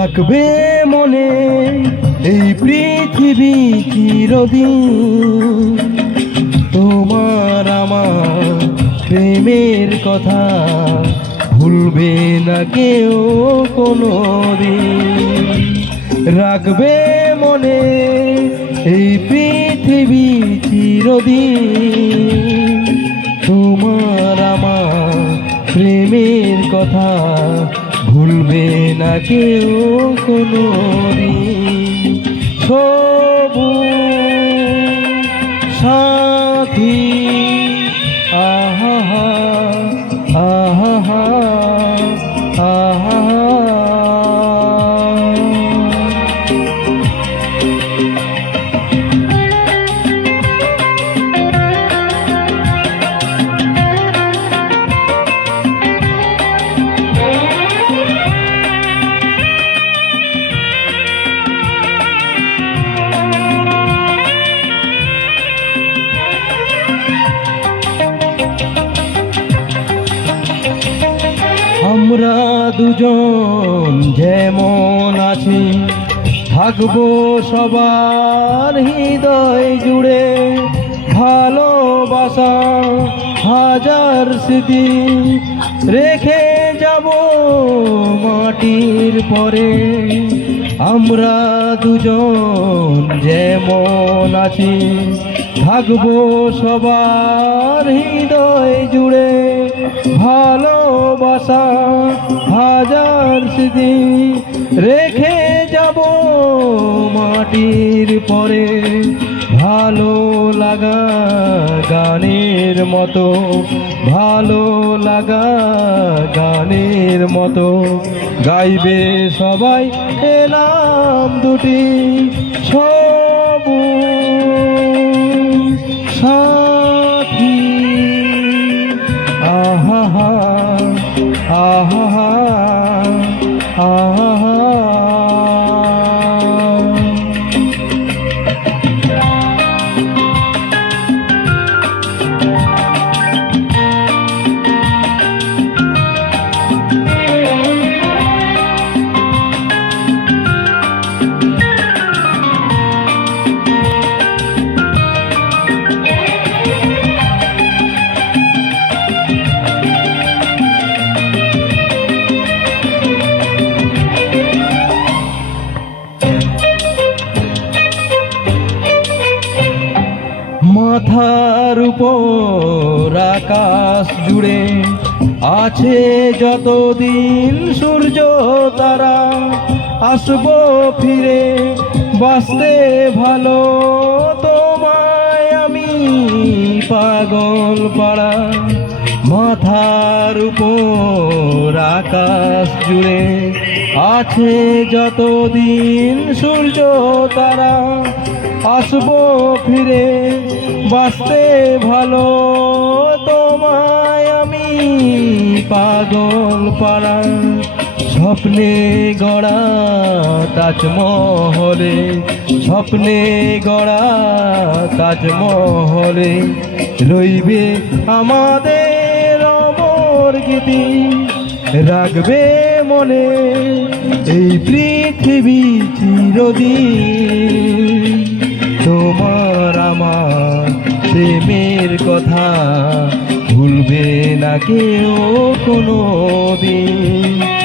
রাখবে মনে এই পৃথিবী চিরদিন। তোমার আমার প্রেমের কথা ভুলবে না কেউ কোনো দিন। রাখবে মনে এই পৃথিবী চিরদিন। তোমার আমার প্রেমের কথা ভুলবে না কেউ কোনো দিন। সবুজ সাথী আহা আহা আহা। আমরা দুজন যেমন আছি থাকবো সবার হৃদয় জুড়ে। ভালোবাসা হাজার স্মৃতি রেখে যাব মাটির পরে। আমরা দুজন যেমন আছি থাকবো সবার হৃদয় জুড়ে। ভালোবাসা হাজার স্মৃতি রেখে যাব মাটির পরে। ভালো লাগা গানের মতো, ভালো লাগা গানের মতো গাইবে সবাই এ নাম দুটি। সবুজ সাথী আহা আহা আহা। মাথার উপর আকাশ জুড়ে আছে যতদিন সূর্য তারা। আসবো ফিরে বাঁচতে ভালো তোমায় আমি পাগল পাড়া। মাথার উপর আকাশ জুড়ে আছে যতদিন সূর্য তারা। আসবো ফিরে বাঁচতে ভালো তোমায় আমি পাগল পাড়া। স্বপ্নে গড়া তাজমহলে, স্বপ্নে গড়া তাজমহলে রইবে আমাদের অমর গীতি। রাখবে মনে এই পৃথিবী চিরদিন। তোমার আমার প্রেমের কথা ভুলবে না কেউ কোনো দিন।